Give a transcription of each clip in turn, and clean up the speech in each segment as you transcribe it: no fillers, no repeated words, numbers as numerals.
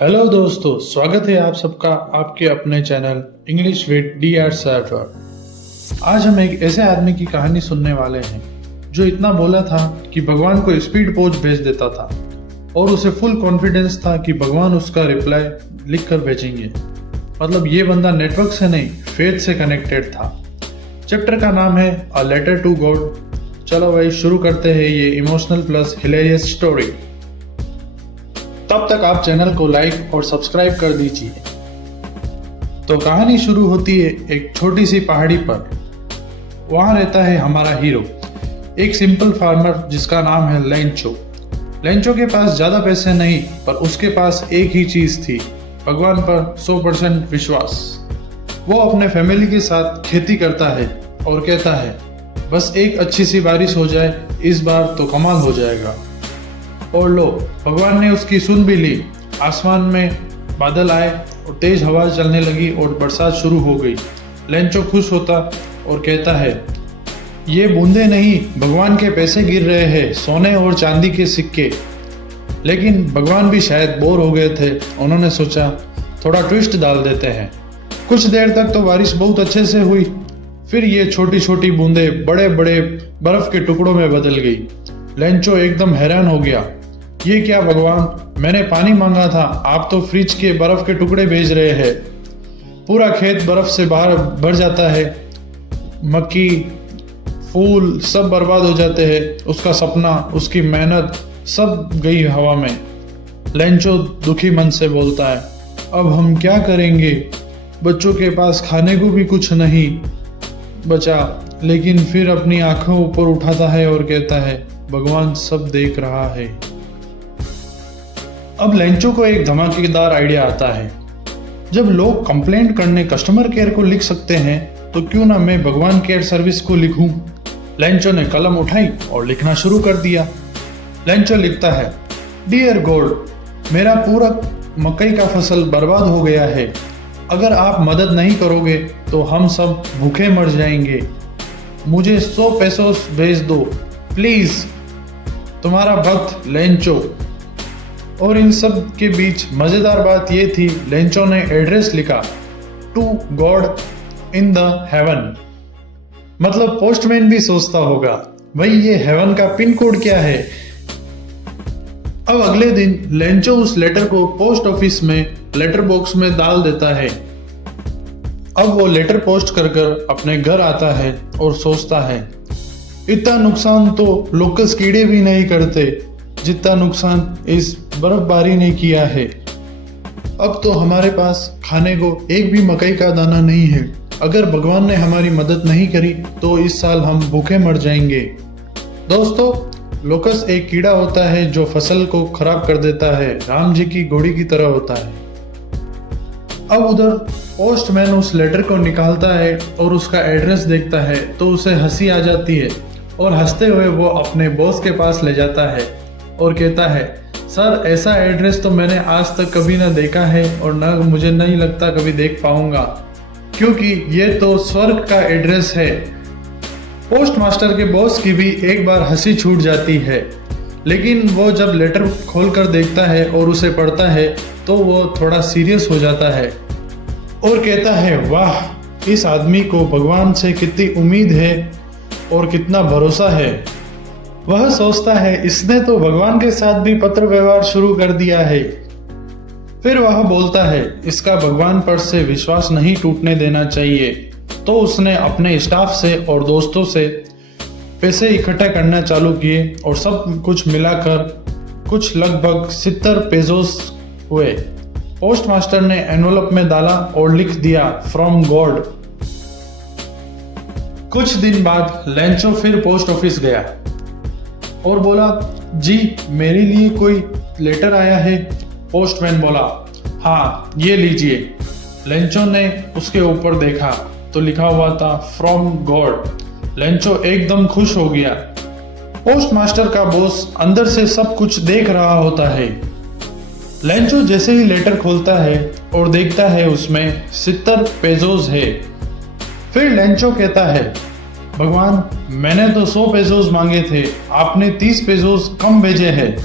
Hello दोस्तों, स्वागत है आप सबका आपके अपने channel English with DR sir पर। आज हम एक ऐसे आदमी की कहानी सुनने वाले हैं जो इतना बोला था कि भगवान को स्पीड पोस्ट भेज देता था और उसे फुल कॉन्फिडेंस था कि भगवान उसका रिप्लाई लिख कर भेजेंगे। मतलब ये बंदा नेटवर्क से नहीं, फेथ से कनेक्टेड था। चैप्टर का नाम है अ लेटर टू गॉड। चलो भाई शुरू करते हैं ये इमोशनल प्लस हिलेरियस स्टोरी। तब तक आप चैनल को लाइक और सब्सक्राइब कर दीजिए। तो कहानी शुरू होती है एक छोटी सी पहाड़ी पर। वहां रहता है हमारा हीरो, एक सिंपल फार्मर जिसका नाम है लेंचो। लेंचो के पास ज्यादा पैसे नहीं, पर उसके पास एक ही चीज थी, भगवान पर 100% विश्वास। वो अपने फैमिली के साथ खेती करता है और कहता है बस एक अच्छी सी बारिश हो जाए, इस बार तो कमाल हो जाएगा। और लो, भगवान ने उसकी सुन भी ली। आसमान में बादल आए और तेज हवा चलने लगी और बरसात शुरू हो गई। लेंचो खुश होता और कहता है ये बूंदे नहीं, भगवान के पैसे गिर रहे हैं, सोने और चांदी के सिक्के। लेकिन भगवान भी शायद बोर हो गए थे। उन्होंने सोचा थोड़ा ट्विस्ट डाल देते हैं। कुछ देर तक तो बारिश बहुत अच्छे से हुई, फिर ये छोटी छोटी बूंदे बड़े बड़े बर्फ के टुकड़ों में बदल गई। लेंचो एकदम हैरान हो गया, ये क्या भगवान, मैंने पानी मांगा था, आप तो फ्रिज के बर्फ के टुकड़े भेज रहे हैं। पूरा खेत बर्फ से बाहर भर जाता है, मक्की फूल सब बर्बाद हो जाते हैं। उसका सपना, उसकी मेहनत सब गई हवा में। लेंचो दुखी मन से बोलता है अब हम क्या करेंगे, बच्चों के पास खाने को भी कुछ नहीं बचा। लेकिन फिर अपनी आंखों ऊपर उठाता है और कहता है भगवान सब देख रहा है। अब लेंचो को एक धमाकेदार आइडिया आता है, जब लोग कंप्लेंट करने कस्टमर केयर को लिख सकते हैं तो क्यों ना मैं भगवान केयर सर्विस को लिखूं। लेंचो ने कलम उठाई और लिखना शुरू कर दिया। लेंचो लिखता है डियर गॉड, मेरा पूरा मकई का फसल बर्बाद हो गया है। अगर आप मदद नहीं करोगे तो हम सब भूखे मर जाएंगे। मुझे 100 पैसों भेज दो प्लीज। तुम्हारा भक्त लेंचो। और इन सब के बीच मजेदार बात यह थी, लेंचो ने एड्रेस लिखा to God in the heaven. मतलब पोस्टमैन भी सोचता होगा भाई ये हेवन का पिन कोड क्या है। अब अगले दिन लेंचो उस लेटर को पोस्ट ऑफिस में लेटर बॉक्स में डाल देता है। अब वो लेटर पोस्ट कर कर अपने घर आता है और सोचता है इतना नुकसान तो लोकस कीड़े भी नहीं करते जितना नुकसान इस बर्फबारी ने किया है। अब तो हमारे पास खाने को एक भी मकई का दाना नहीं है। अगर भगवान ने हमारी मदद नहीं करी तो इस साल हम भूखे मर जाएंगे। दोस्तों, लोकस एक कीड़ा होता है जो फसल को खराब कर देता है, राम जी की घोड़ी की तरह होता है। अब उधर पोस्टमैन उस लेटर को निकालता है और उसका एड्रेस देखता है तो उसे हंसी आ जाती है और हंसते हुए वो अपने बॉस के पास ले जाता है और कहता है सर, ऐसा एड्रेस तो मैंने आज तक कभी ना देखा है और ना मुझे नहीं लगता कभी देख पाऊंगा, क्योंकि ये तो स्वर्ग का एड्रेस है। पोस्टमास्टर के बॉस की भी एक बार हंसी छूट जाती है, लेकिन वो जब लेटर खोलकर देखता है और उसे पढ़ता है तो वो थोड़ा सीरियस हो जाता है और कहता है वाह, इस आदमी को भगवान से कितनी उम्मीद है और कितना भरोसा है। वह सोचता है इसने तो भगवान के साथ भी पत्र व्यवहार शुरू कर दिया है। फिर वह बोलता है इसका भगवान पर से विश्वास नहीं टूटने देना चाहिए। तो उसने अपने स्टाफ से और दोस्तों से पैसे इकट्ठा करना चालू किए और सब कुछ मिलाकर कुछ लगभग 70 पेसोस हुए। पोस्टमास्टर ने एनवलप में डाला और लिख दिया फ्रॉम गॉड। कुछ दिन बाद लेंचो फिर पोस्ट ऑफिस गया और बोला जी, मेरे लिए कोई लेटर आया है। पोस्टमैन बोला हाँ, ये लीजिए। लेंचो ने उसके ऊपर देखा तो लिखा हुआ था फ्रॉम गॉड। लेंचो एकदम खुश हो गया। पोस्टमास्टर का बॉस अंदर से सब कुछ देख रहा होता है। लेंचो जैसे ही लेटर खोलता है और देखता है उसमें 70 पेसोस है। फिर लेंचो कहता है भगवान, मैंने तो 100 पेसोस मांगे थे, आपने 30 पेसोस कम भेजे हैं।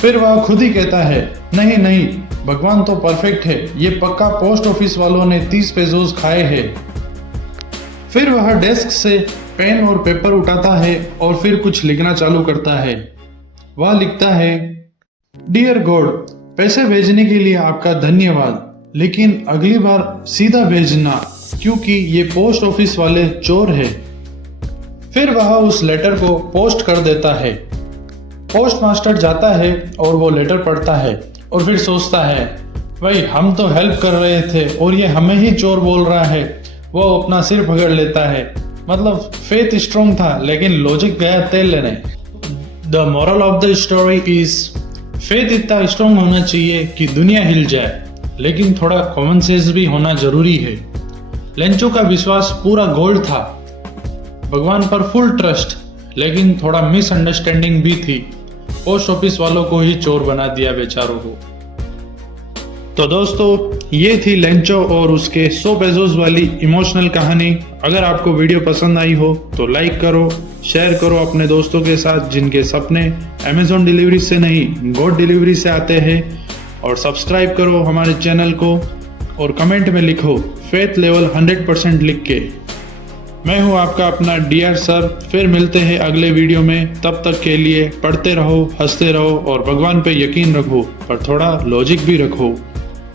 फिर वह खुद ही कहता है नहीं नहीं, भगवान तो परफेक्ट है, ये पक्का पोस्ट ऑफिस वालों ने 30 पेसोस खाए हैं। फिर वह डेस्क से पेन और पेपर उठाता है और फिर कुछ लिखना चालू करता है। वह लिखता है, डियर गॉड, पैसे भेजने के लिए आपका धन्यवाद, लेकिन अगली बार सीधा भेजना क्योंकि ये पोस्ट ऑफिस वाले चोर है। फिर वह उस लेटर को पोस्ट कर देता है। पोस्ट मास्टर जाता है और वो लेटर पढ़ता है और फिर सोचता है, भाई हम तो हेल्प कर रहे थे और ये हमें ही चोर बोल रहा है। वो अपना सिर पकड़ लेता है। मतलब फेथ स्ट्रॉन्ग था लेकिन लॉजिक गया तेल लेने। The moral of the story is, faith इतना स्ट्रॉन्ग होना चाहिए कि दुनिया हिल जाए, लेकिन थोड़ा कॉमन सेंस भी होना जरूरी है। लेंचो का विश्वास पूरा गोल्ड था, भगवान पर फुल ट्रस्ट, लेकिन थोड़ा मिसअंडरस्टैंडिंग भी थी। पोस्ट ऑफिस वालों को ही चोर बना दिया बेचारों को। तो दोस्तों, ये थी लेंचो और उसके 100 पेसोस वाली इमोशनल कहानी। अगर आपको वीडियो पसंद आई हो तो लाइक करो, शेयर करो अपने दोस्तों के साथ जिनके सपने अमेज़न डिलीवरी से नहीं गॉड डिलीवरी से आते हैं, और सब्सक्राइब करो हमारे चैनल को और कमेंट में लिखो फेथ लेवल 100% लिख के। मैं हूं आपका अपना डीआर सर। फिर मिलते हैं अगले वीडियो में। तब तक के लिए पढ़ते रहो, हंसते रहो और भगवान पे यकीन रखो, पर थोड़ा लॉजिक भी रखो।